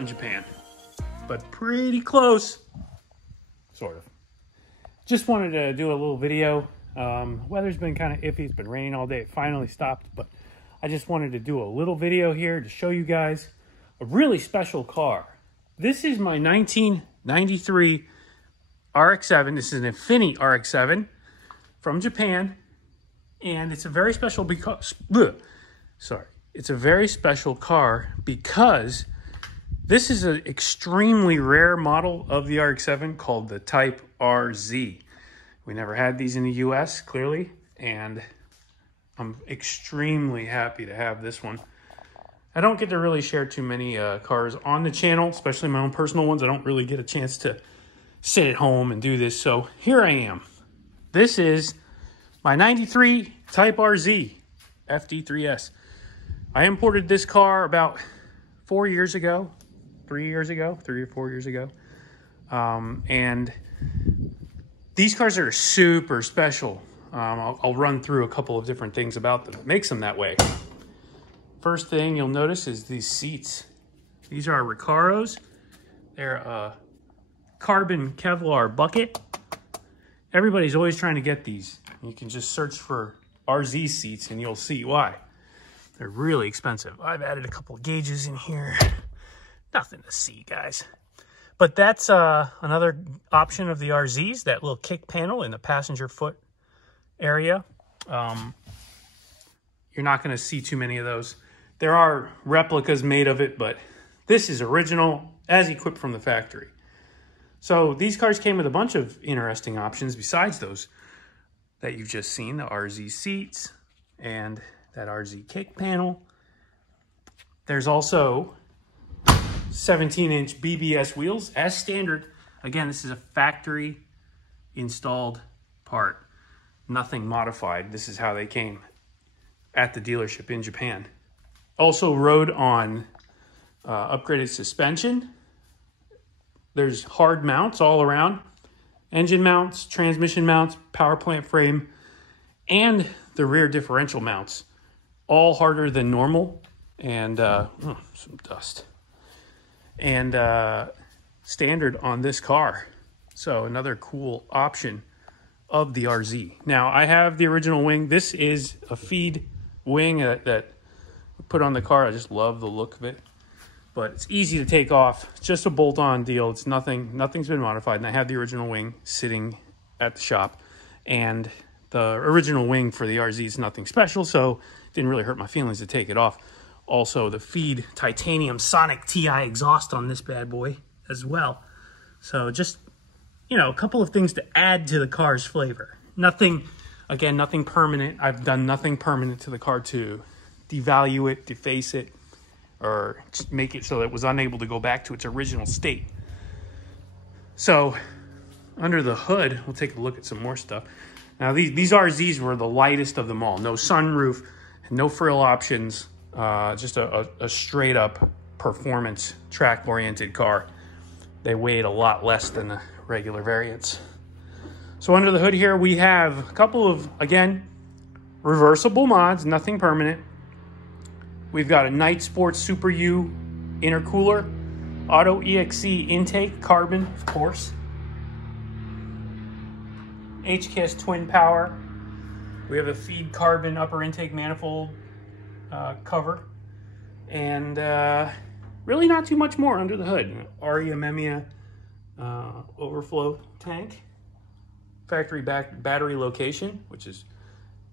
not in Japan, but pretty close, sort of. Just wanted to do a little video. Weather's been kind of iffy. It's been raining all day. It finally stopped, but I just wanted to do a little video here to show you guys a really special car. This is my 1993 RX7. This is an Infiniti RX7 from Japan, and it's a very special because it's a very special car because this is an extremely rare model of the RX7 called the Type RZ. We never had these in the US, clearly, and I'm extremely happy to have this one. I don't get to really share too many cars on the channel, especially my own personal ones. I don't really get a chance to sit at home and do this, so here I am. This is my 93 Type RZ FD3S. I imported this car about 4 years ago, 3 or 4 years ago. And these cars are super special. I'll run through a couple of different things about them that makes them that way. First thing you'll notice is these seats. These are Recaros. They're a carbon Kevlar bucket. Everybody's always trying to get these. You can just search for RZ seats and you'll see why. They're really expensive. I've added a couple of gauges in here. Nothing to see, guys. But that's another option of the RZs, that little kick panel in the passenger foot area. You're not going to see too many of those. There are replicas made of it, but this is original, as equipped from the factory. So these cars came with a bunch of interesting options besides those that you've just seen, the RZ seats and that RZ kick panel. There's also 17-inch BBS wheels as standard. Again, this is a factory installed part, nothing modified. This is how they came at the dealership in Japan. Also rode on upgraded suspension. There's hard mounts all around, engine mounts, transmission mounts, power plant frame, and the rear differential mounts, all harder than normal, and some dust. And standard on this car. So another cool option of the RZ. Now, I have the original wing. This is a feed wing that I put on the car. I just love the look of it. But it's easy to take off. It's just a bolt-on deal. It's nothing's been modified. And I have the original wing sitting at the shop. And the original wing for the RZ is nothing special, so it didn't really hurt my feelings to take it off. Also, the feed titanium Sonic TI exhaust on this bad boy as well. So just, you know, a couple of things to add to the car's flavor. Nothing, again, nothing permanent. I've done nothing permanent to the car to devalue it, deface it, or just make it so it was unable to go back to its original state. So under the hood, we'll take a look at some more stuff. Now, these RZs were the lightest of them all. No sunroof, no frill options. Just a straight up performance track oriented car. They weighed a lot less than the regular variants. So under the hood here we have a couple of, again, reversible mods, nothing permanent. We've got a Night Sports Super U intercooler, auto EXC intake, carbon, of course. HKS twin power. We have a feed carbon upper intake manifold cover, and really not too much more under the hood. RE overflow tank, factory back battery location, which is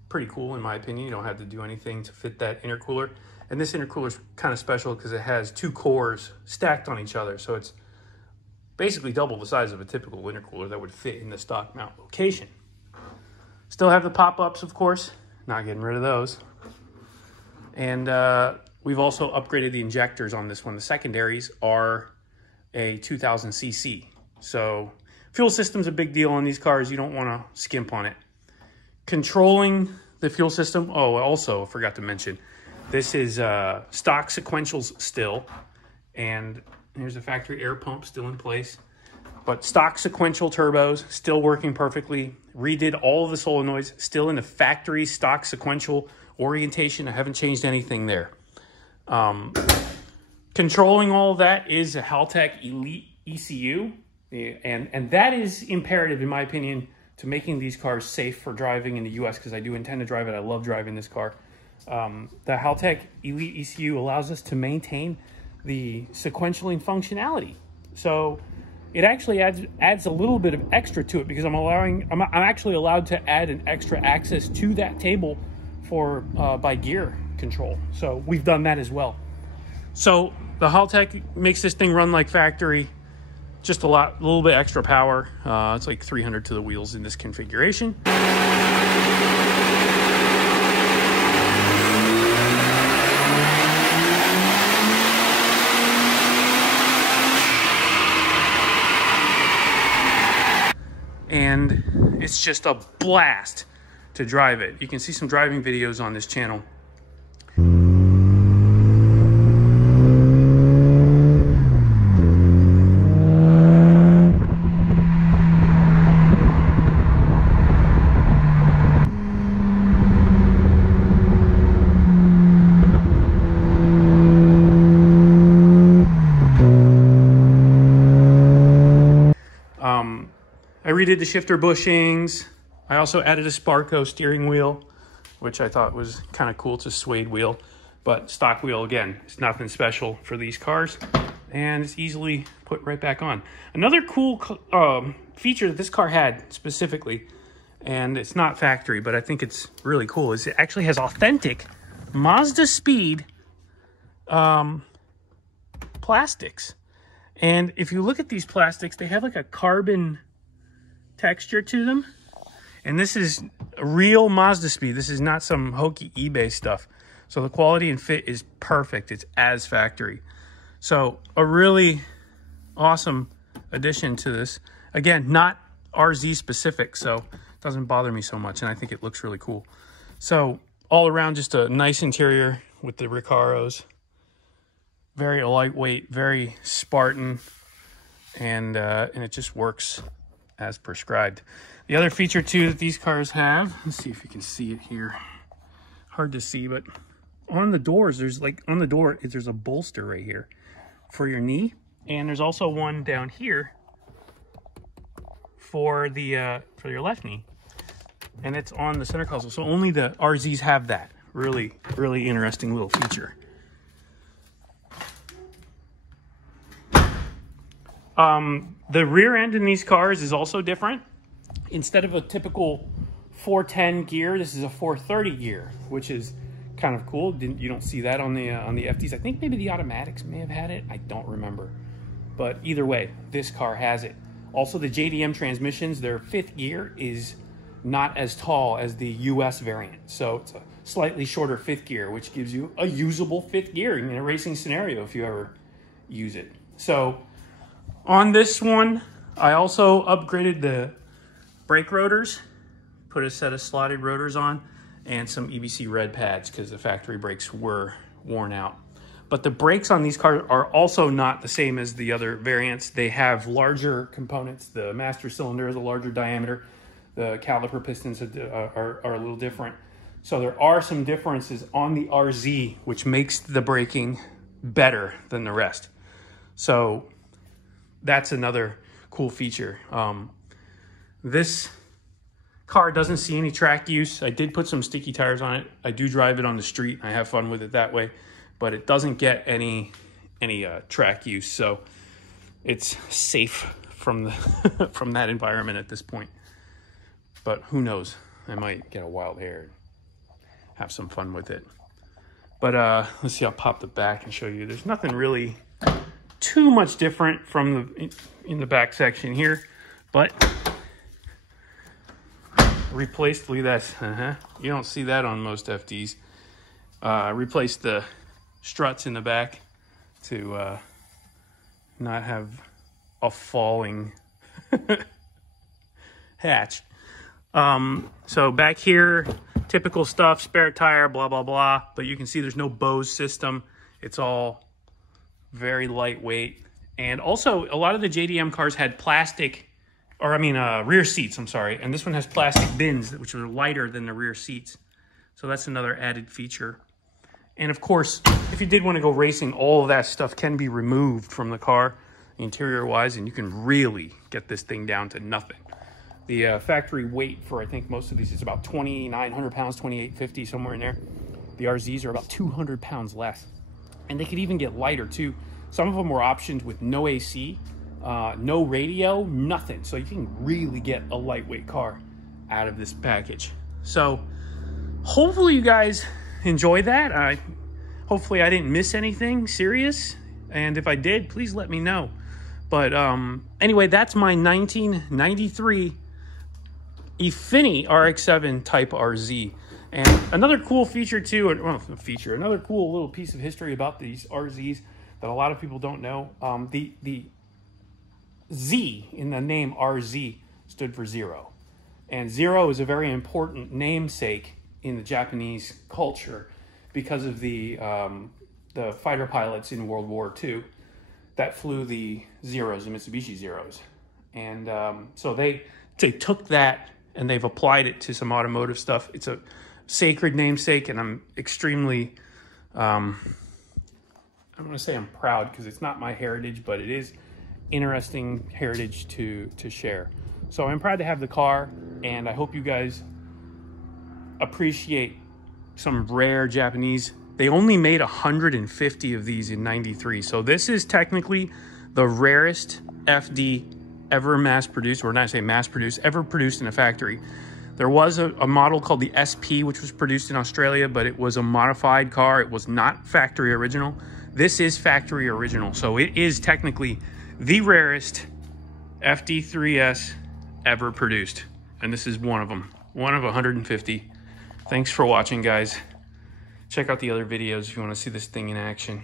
pretty cool in my opinion. You don't have to do anything to fit that intercooler. And this intercooler is kind of special because it has two cores stacked on each other, so it's basically double the size of a typical intercooler that would fit in the stock mount location. Still have the pop-ups, of course, not getting rid of those. And we've also upgraded the injectors on this one. The secondaries are a 2000 cc. So fuel system's a big deal on these cars. You don't want to skimp on it. Controlling the fuel system. Oh, also forgot to mention, this is stock sequentials still. And there's a factory air pump still in place. But stock sequential turbos, still working perfectly. Redid all of the solenoids, still in the factory stock sequential orientation. I haven't changed anything there. Controlling all of that is a Haltech Elite ECU, and that is imperative, in my opinion, to making these cars safe for driving in the US, because I do intend to drive it. I love driving this car. The Haltech Elite ECU allows us to maintain the sequentialing functionality. So it actually adds a little bit of extra to it, because I'm actually allowed to add an extra access to that table for by gear control. So we've done that as well. So the Haltech makes this thing run like factory, just a little bit extra power. It's like 300 to the wheels in this configuration. And it's just a blast to drive it. You can see some driving videos on this channel. I redid the shifter bushings. I also added a Sparco steering wheel, which I thought was kind of cool. It's a suede wheel, but stock wheel, again, it's nothing special for these cars, and it's easily put right back on. Another cool feature that this car had specifically, and it's not factory, but I think it's really cool, is it actually has authentic Mazda Speed plastics. And if you look at these plastics, they have like a carbon texture to them. And this is a real Mazda Speed. This is not some hokey eBay stuff. So the quality and fit is perfect. It's as factory. So a really awesome addition to this. Again, not RZ specific, so it doesn't bother me so much. And I think it looks really cool. So all around, just a nice interior with the Recaros. Very lightweight, very Spartan, and it just works as prescribed. The other feature too that these cars have, let's see if you can see it here. Hard to see, but on the doors, there's a bolster right here for your knee, and there's also one down here for your left knee, and it's on the center console. So only the RZs have that. Really, really interesting little feature. The rear end in these cars is also different. Instead of a typical 410 gear, this is a 430 gear, which is kind of cool. You don't see that on the FTs. I think maybe the automatics may have had it. I don't remember. But either way, this car has it. Also, the JDM transmissions, their fifth gear is not as tall as the US variant. So it's a slightly shorter fifth gear, which gives you a usable fifth gear in a racing scenario if you ever use it. So on this one, I also upgraded the brake rotors, put a set of slotted rotors on, and some EBC red pads because the factory brakes were worn out. But the brakes on these cars are also not the same as the other variants. They have larger components. The master cylinder is a larger diameter. The caliper pistons are a little different. So there are some differences on the RZ, which makes the braking better than the rest. So that's another cool feature. This car doesn't see any track use. I did put some sticky tires on it. I do drive it on the street. I have fun with it that way, but it doesn't get any track use. So it's safe from the from that environment at this point. But who knows? I might get a wild hair and have some fun with it. But let's see. I'll pop the back and show you. There's nothing really too much different from in the back section here, but replaced, look at that, you don't see that on most FDs. Replaced the struts in the back to not have a falling hatch. So back here, typical stuff, spare tire, blah, blah, blah, but you can see there's no Bose system. It's all very lightweight. And also a lot of the JDM cars had plastic, or I mean rear seats, I'm sorry. And this one has plastic bins, which are lighter than the rear seats. So that's another added feature. And of course, if you did want to go racing, all of that stuff can be removed from the car, interior-wise, and you can really get this thing down to nothing. The factory weight for, I think, most of these is about 2,900 pounds, 2,850, somewhere in there. The RZs are about 200 pounds less. And they could even get lighter, too. Some of them were optioned with no AC, no radio, nothing. So you can really get a lightweight car out of this package. So hopefully you guys enjoyed that. Hopefully I didn't miss anything serious, and if I did, please let me know. But anyway, that's my 1993 Infiniti RX7 Type RZ. And another cool feature too, another cool little piece of history about these RZs that a lot of people don't know. The Z in the name RZ stood for zero, and zero is a very important namesake in the Japanese culture because of the fighter pilots in World War II that flew the Zeros, the Mitsubishi Zeros. And so they took that and they've applied it to some automotive stuff. It's a sacred namesake, and I'm extremely, I'm going to say I'm proud because it's not my heritage, but it is interesting heritage to share. So I'm proud to have the car, and I hope you guys appreciate some rare Japanese. They only made 150 of these in '93, so this is technically the rarest FD ever mass-produced, or not say mass-produced, ever produced in a factory. There was a model called the SP, which was produced in Australia, but it was a modified car. It was not factory original. This is factory original, so it is technically the rarest FD3S ever produced, and this is one of them, one of 150. Thanks for watching, guys. Check out the other videos if you want to see this thing in action.